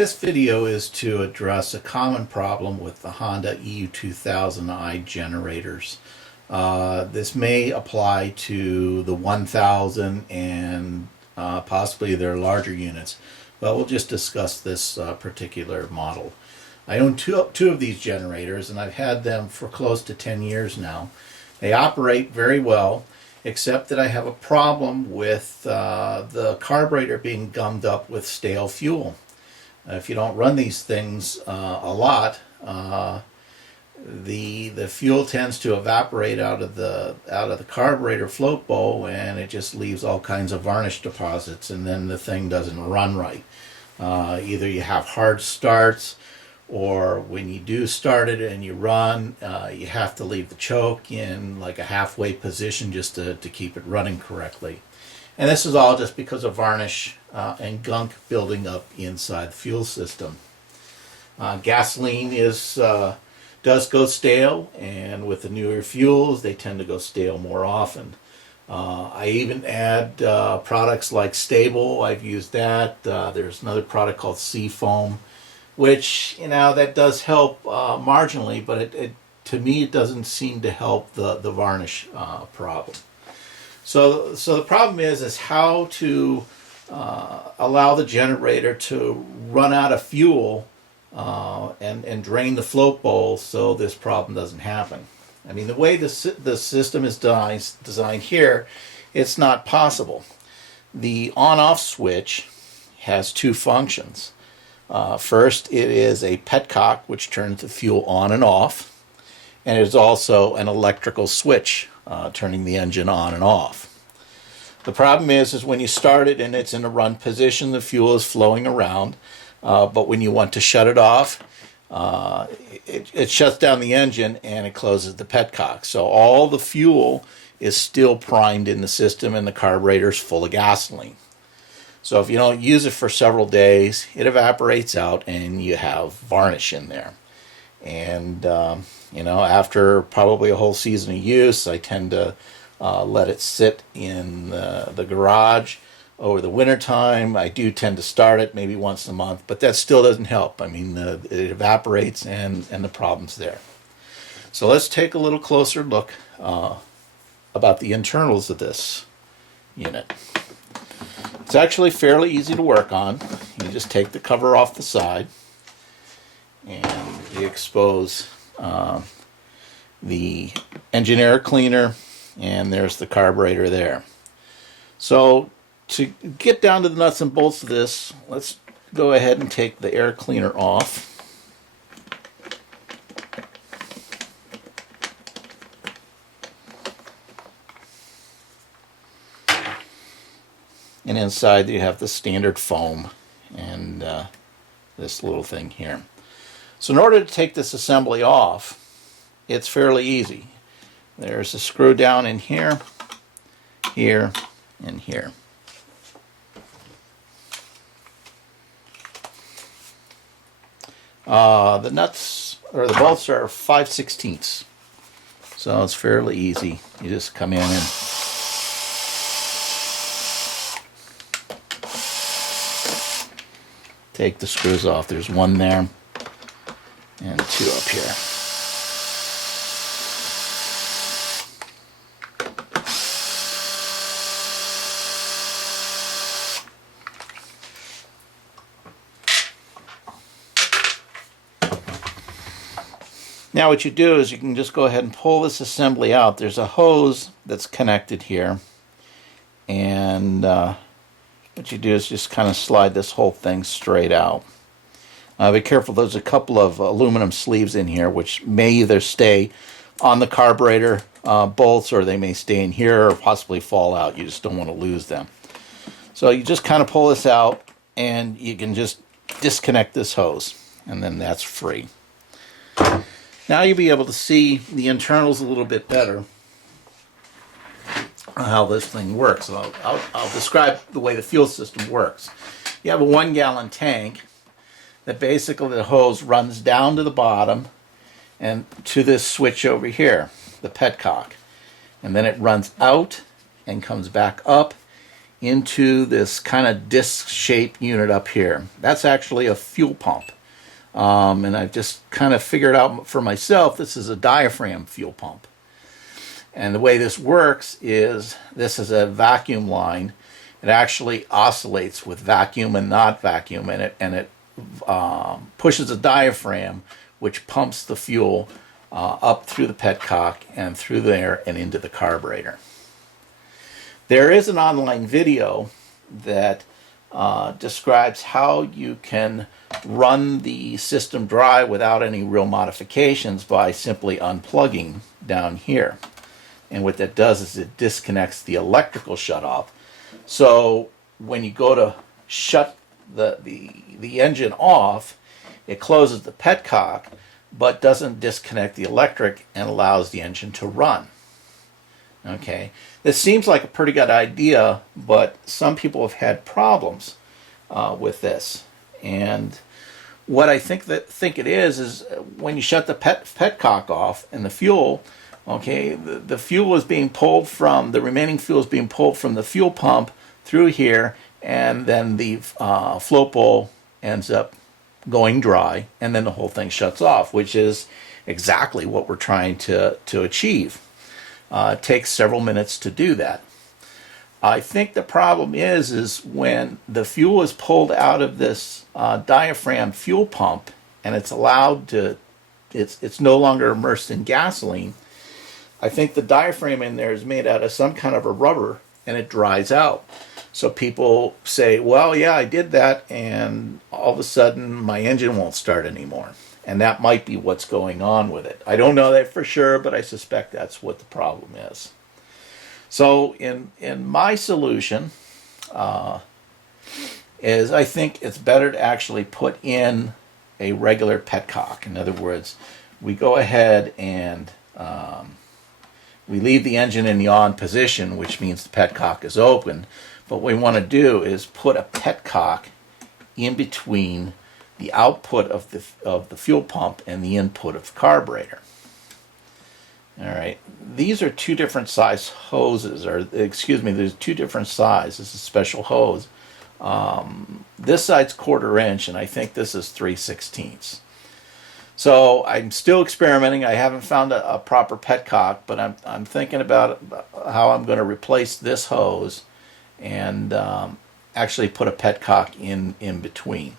This video is to address a common problem with the Honda EU2000i generators. This may apply to the 1000 and possibly their larger units, but we'll just discuss this particular model. I own two of these generators, and I've had them for close to 10 years now. They operate very well, except that I have a problem with the carburetor being gummed up with stale fuel. If you don't run these things a lot, the fuel tends to evaporate out of the carburetor float bowl, and it just leaves all kinds of varnish deposits, and then the thing doesn't run right. Either you have hard starts, or when you do start it and you run, you have to leave the choke in like a halfway position just to keep it running correctly. And this is all just because of varnish and gunk building up inside the fuel system. Gasoline does go stale, and with the newer fuels, they tend to go stale more often. I even add products like Stable. I've used that. There's another product called Seafoam, which, that does help marginally, but to me it doesn't seem to help the varnish problem. So the problem is how to allow the generator to run out of fuel and drain the float bowl so this problem doesn't happen. I mean, the way the system is designed here, it's not possible. The on-off switch has two functions. First, it is a petcock, which turns the fuel on and off, and it is also an electrical switch turning the engine on and off. The problem is when you start it and it's in a run position, the fuel is flowing around, but when you want to shut it off, it shuts down the engine and it closes the petcock. So all the fuel is still primed in the system, and the carburetor is full of gasoline. So if you don't use it for several days, it evaporates out and you have varnish in there. And, after probably a whole season of use, I tend to let it sit in the garage over the winter time. I do tend to start it maybe once a month, but that still doesn't help. I mean, it evaporates and the problem's there. So let's take a little closer look about the internals of this unit. It's actually fairly easy to work on. You just take the cover off the side and you expose the engine air cleaner, and there's the carburetor there. So to get down to the nuts and bolts of this, let's go ahead and take the air cleaner off. And inside you have the standard foam and this little thing here. So in order to take this assembly off, it's fairly easy. There's a screw down in here, here, and here. The nuts or the bolts are 5/16, so it's fairly easy. You just come in and take the screws off. There's one there and two up here. Now what you do is you can just go ahead and pull this assembly out. There's a hose that's connected here, and what you do is just kind of slide this whole thing straight out. Be careful, there's a couple of aluminum sleeves in here which may either stay on the carburetor bolts, or they may stay in here or possibly fall out. You just don't want to lose them. So you just kind of pull this out and you can just disconnect this hose, and then that's free. Now you'll be able to see the internals a little bit better, how this thing works. So I'll describe the way the fuel system works. You have a 1-gallon tank that basically the hose runs down to the bottom and to this switch over here, the petcock. And then it runs out and comes back up into this kind of disc-shaped unit up here. That's actually a fuel pump. And I've just kind of figured out for myself this is a diaphragm fuel pump. And the way this works is this is a vacuum line. It actually oscillates with vacuum and not vacuum, and it pushes a diaphragm which pumps the fuel up through the petcock and through there and into the carburetor. There is an online video that describes how you can run the system dry without any real modifications by simply unplugging down here. And what that does is it disconnects the electrical shutoff. So when you go to shut the engine off, it closes the petcock, but doesn't disconnect the electric and allows the engine to run. Okay, this seems like a pretty good idea, but some people have had problems with this. And what I think it is when you shut the petcock off and the fuel, okay, the fuel is being pulled from, the remaining fuel is being pulled from the fuel pump through here, and then the float bowl ends up going dry, and then the whole thing shuts off, which is exactly what we're trying to achieve. It takes several minutes to do that. I think the problem is when the fuel is pulled out of this diaphragm fuel pump and it's allowed to, it's no longer immersed in gasoline. I think the diaphragm in there is made out of some kind of a rubber and it dries out. So people say, well, yeah, I did that, and all of a sudden my engine won't start anymore. And that might be what's going on with it. I don't know that for sure, but I suspect that's what the problem is. So in my solution is I think it's better to actually put in a regular petcock. In other words, we go ahead and we leave the engine in the on position, which means the petcock is open. But what we want to do is put a petcock in between the output of the fuel pump and the input of the carburetor. All right, these are two different size hoses, or excuse me, there's two different sizes. This is a special hose. This side's 1/4 inch, and I think this is 3/16. So I'm still experimenting. I haven't found a proper petcock, but I'm thinking about how I'm going to replace this hose and actually put a petcock in between.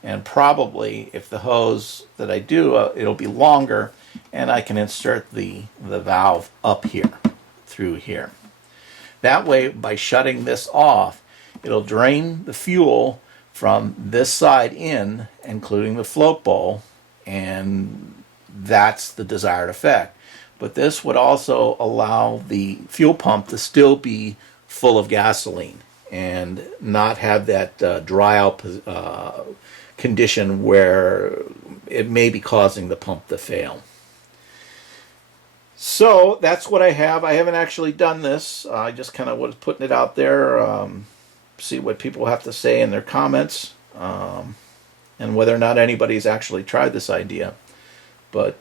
And probably if the hose that I do, it'll be longer, and I can insert the valve up here through here. That way, by shutting this off, it'll drain the fuel from this side in, including the float bowl, and that's the desired effect. But this would also allow the fuel pump to still be full of gasoline and not have that dry out condition where it may be causing the pump to fail. So that's what I have. I haven't actually done this. I just kind of was putting it out there, see what people have to say in their comments, and whether or not anybody's actually tried this idea. But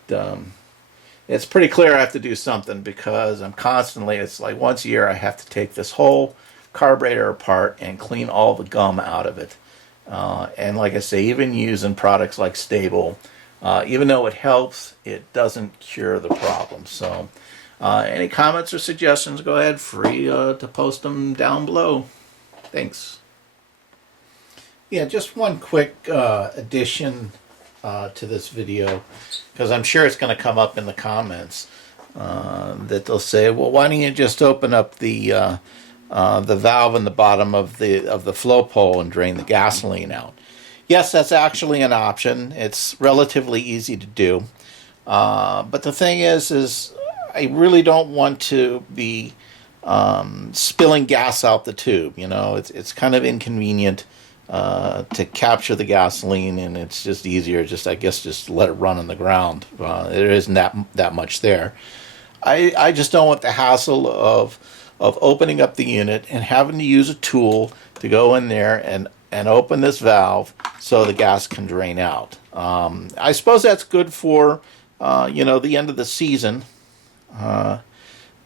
it's pretty clear I have to do something, because I'm constantly, it's like once a year I have to take this whole carburetor apart and clean all the gum out of it. And like I say, even using products like Stable, even though it helps, it doesn't cure the problem. So any comments or suggestions, go ahead, free to post them down below. Thanks. Yeah, just one quick addition to this video, because I'm sure it's going to come up in the comments that they'll say, well, why don't you just open up the valve in the bottom of the flow pole and drain the gasoline out? Yes, that's actually an option. It's relatively easy to do. But the thing is I really don't want to be spilling gas out the tube. You know, it's kind of inconvenient to capture the gasoline, and it's just easier I guess just let it run on the ground. There isn't that much there. I just don't want the hassle of opening up the unit and having to use a tool to go in there and open this valve so the gas can drain out. I suppose that's good for the end of the season,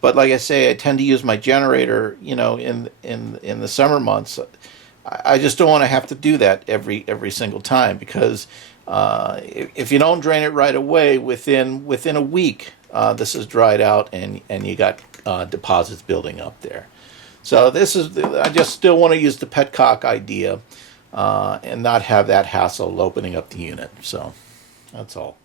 But like I say, I tend to use my generator, in the summer months. I just don't want to have to do that every single time, because if you don't drain it right away, within a week, this is dried out, and you got deposits building up there. So I just still want to use the petcock idea, and not have that hassle of opening up the unit. So that's all.